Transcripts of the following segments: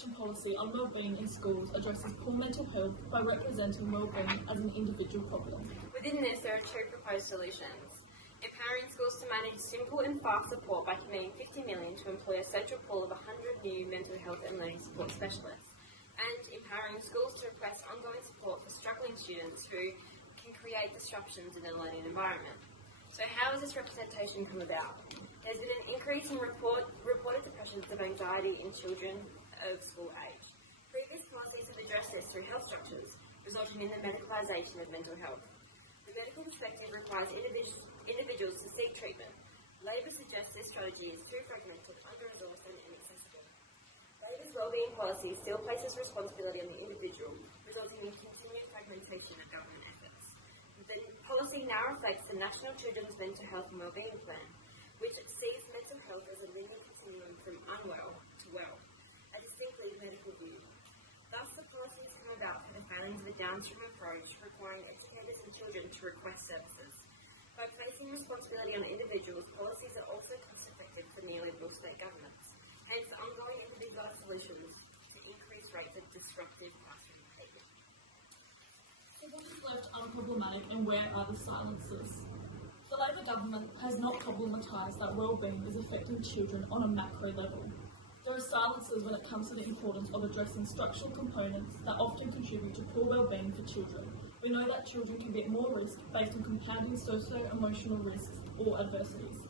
action policy on wellbeing in schools addresses poor mental health by representing wellbeing as an individual problem. Within this, there are two proposed solutions. Empowering schools to manage simple and fast support by committing $50 million to employ a central pool of 100 new mental health and learning support specialists, and empowering schools to request ongoing support for struggling students who can create disruptions in their learning environment. So how has this representation come about? There's been an increase in reported depressions of anxiety in children of school age. Previous policies have addressed this through health structures, resulting in the medicalisation of mental health. The medical perspective requires individuals to seek treatment. Labor suggests this strategy is too fragmented, under-resourced and inaccessible. Labor's wellbeing policy still places responsibility on the individual, resulting in continued fragmentation of government efforts. The policy now reflects the National Children's Mental Health and Wellbeing Plan, which sees mental health as a linear continuum from unwell to well, a distinctly medical view. Thus, the policy has come about from the failings of a downstream approach requiring educators and children to request services. By placing responsibility on individuals, policies are also cost-effective for neoliberal state governments. Hence, the ongoing individualised solutions to increase rates of disruptive classroom behaviour. So what is left unproblematic and where are the silences? The Labor government has not problematised that wellbeing is affecting children on a macro level. There are silences when it comes to the importance of addressing structural components that often contribute to poor wellbeing for children. We know that children can be at more risk based on compounding socio-emotional risks or adversities.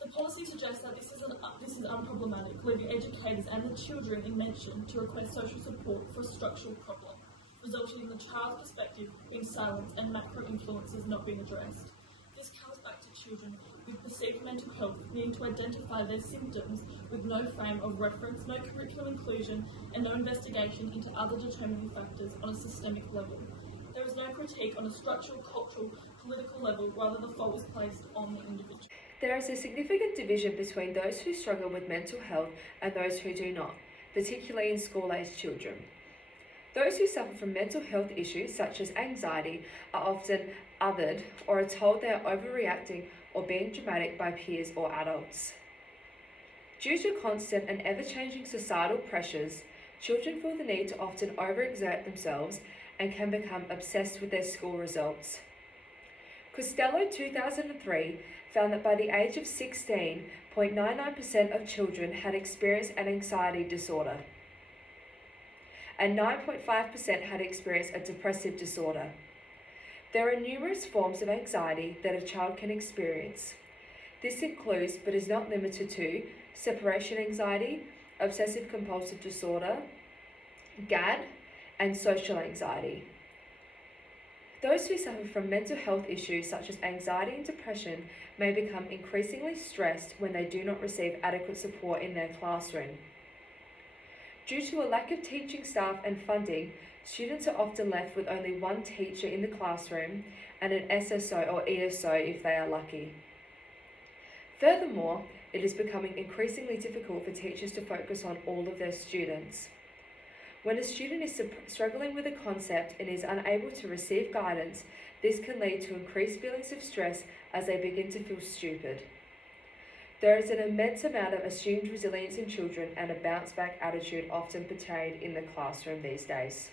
The policy suggests that this is unproblematic, leaving educators and the children in mention to request social support for a structural problem, resulting in the child's perspective being silenced and macro influences not being addressed. This comes back to children with perceived mental health needing to identify their symptoms with no frame of reference, no curriculum inclusion, and no investigation into other determining factors on a systemic level. There is no critique on a structural, cultural, political level, rather the fault is placed on the individual. There is a significant division between those who struggle with mental health and those who do not, particularly in school-aged children. Those who suffer from mental health issues such as anxiety are often othered or are told they are overreacting or being dramatic by peers or adults. Due to constant and ever-changing societal pressures, children feel the need to often overexert themselves and can become obsessed with their school results. Costello 2003 found that by the age of 16, 0.99% of children had experienced an anxiety disorder, and 9.5% had experienced a depressive disorder. There are numerous forms of anxiety that a child can experience. This includes, but is not limited to, separation anxiety, obsessive compulsive disorder, GAD, and social anxiety. Those who suffer from mental health issues such as anxiety and depression may become increasingly stressed when they do not receive adequate support in their classroom. Due to a lack of teaching staff and funding, students are often left with only one teacher in the classroom and an SSO or ESO if they are lucky. Furthermore, it is becoming increasingly difficult for teachers to focus on all of their students. When a student is struggling with a concept and is unable to receive guidance, this can lead to increased feelings of stress as they begin to feel stupid. There is an immense amount of assumed resilience in children and a bounce-back attitude often portrayed in the classroom these days.